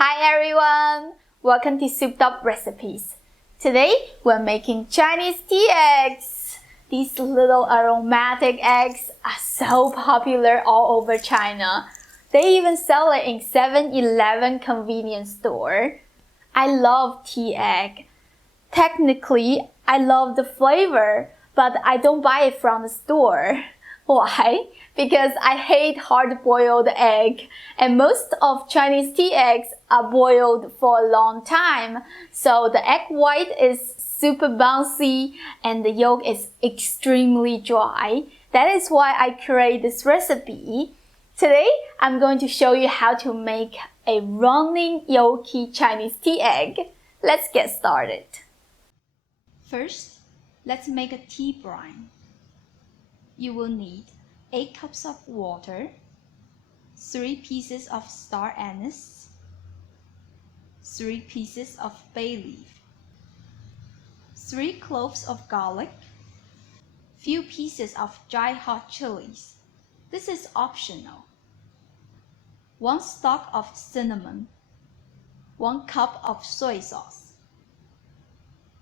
Hi everyone! Welcome to Souped Up Recipes. Today we're making Chinese tea eggs. These little aromatic eggs are so popular all over China. They even sell it in 7-Eleven convenience store. I love tea egg. Technically, I love the flavor, but I don't buy it from the store. Why? Because I hate hard-boiled egg, and most of Chinese tea eggs are boiled for a long time, so the egg white is super bouncy and the yolk is extremely dry. That is why I create this recipe. Today, I'm going to show you how to make a running yolky Chinese tea egg. Let's get started. First, let's make a tea brine. You will need 8 cups of water, 3 pieces of star anise, 3 pieces of bay leaf, 3 cloves of garlic, few pieces of dry hot chilies. This is optional. 1 stalk of cinnamon, 1 cup of soy sauce.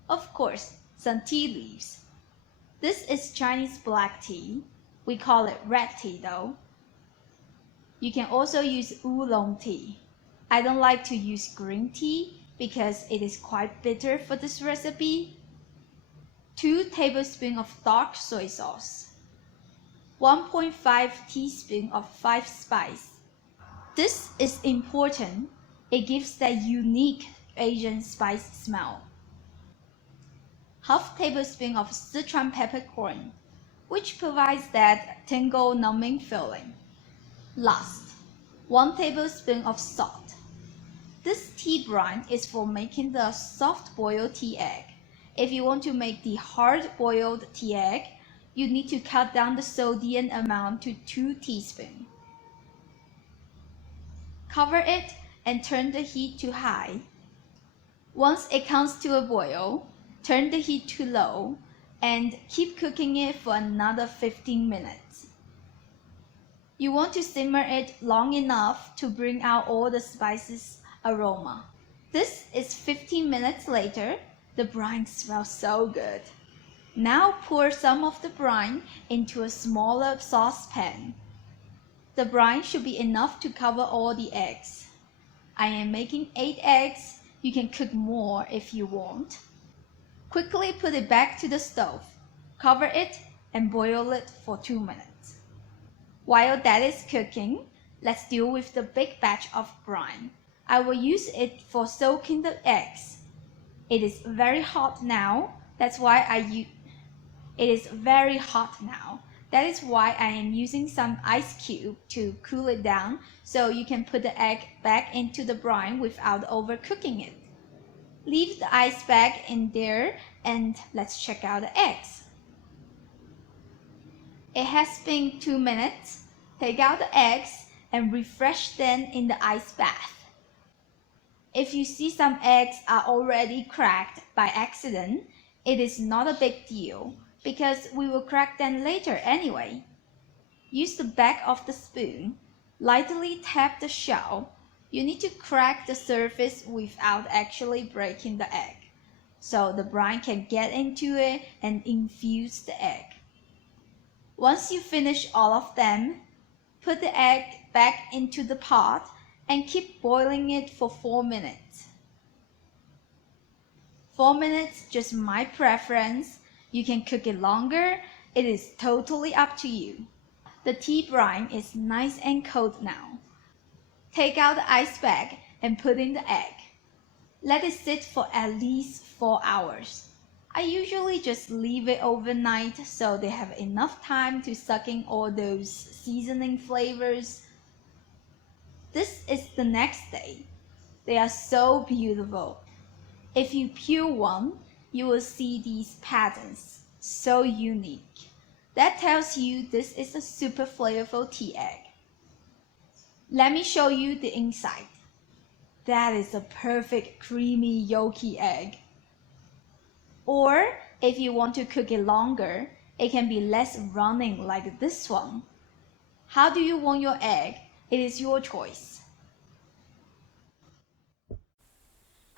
Of course, some tea leaves. This is Chinese black tea. We call it red tea though. You can also use oolong tea. I don't like to use green tea because it is quite bitter for this recipe. 2 tablespoons of dark soy sauce. 1.5 teaspoons of 5 spice. This is important. It gives that unique Asian spice smell. Half tablespoon of Sichuan peppercorn, which provides that tingle numbing feeling. Last, 1 tablespoon of salt. This tea brine is for making the soft boiled tea egg. If you want to make the hard boiled tea egg, you need to cut down the sodium amount to 2 teaspoons. Cover it and turn the heat to high. Once it comes to a boil, turn the heat to low and keep cooking it for another 15 minutes. You want to simmer it long enough to bring out all the spices aroma. This is 15 minutes later. The brine smells so good. Now pour some of the brine into a smaller saucepan. The brine should be enough to cover all the eggs. I am making 8 eggs. You can cook more if you want. Quickly put it back to the stove, cover it, and boil it for 2 minutes. While that is cooking, let's deal with the big batch of brine. I will use it for soaking the eggs. It is very hot now. That's why I am using some ice cube to cool it down, so you can put the egg back into the brine without overcooking it. Leave the ice bag in there and let's check out the eggs. It has been 2 minutes. Take out the eggs and refresh them in the ice bath. If you see some eggs are already cracked by accident, it is not a big deal because we will crack them later anyway. Use the back of the spoon. Lightly tap the shell. You need to crack the surface without actually breaking the egg, so the brine can get into it and infuse the egg. Once you finish all of them, put the egg back into the pot and keep boiling it for 4 minutes. 4 minutes, just my preference. You can cook it longer. It is totally up to you. The tea brine is nice and cold now. Take out the ice bag and put in the egg. Let it sit for at least 4 hours. I usually just leave it overnight so they have enough time to suck in all those seasoning flavors. This is the next day. They are so beautiful. If you peel one, you will see these patterns, so unique. That tells you this is a super flavorful tea egg. Let me show you the inside. That is a perfect creamy yolky egg. Or if you want to cook it longer, it can be less running like this one. How do you want your egg? It is your choice.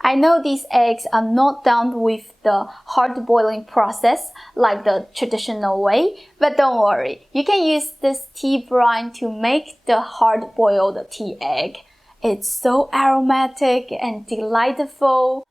I know these eggs are not done with the hard boiling process like the traditional way, but don't worry, you can use this tea brine to make the hard boiled tea egg. It's so aromatic and delightful.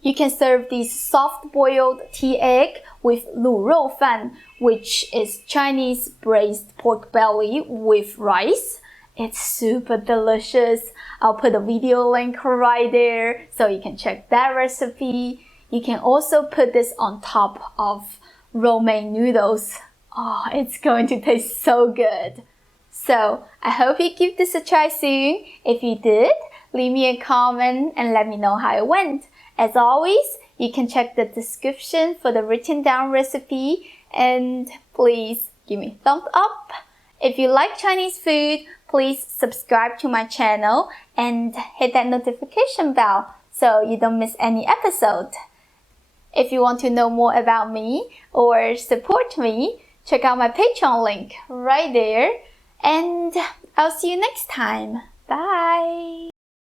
You can serve this soft boiled tea egg with 卤肉饭, which is Chinese braised pork belly with rice. It's super delicious. I'll put a video link right there so you can check that recipe. You can also put this on top of romaine noodles. Oh, it's going to taste so good. So, I hope you give this a try soon. If you did, leave me a comment and let me know how it went. As always, you can check the description for the written down recipe, and please give me a thumbs up. If you like Chinese food, please subscribe to my channel and hit that notification bell so you don't miss any episode. If you want to know more about me or support me, check out my Patreon link right there. And I'll see you next time. Bye!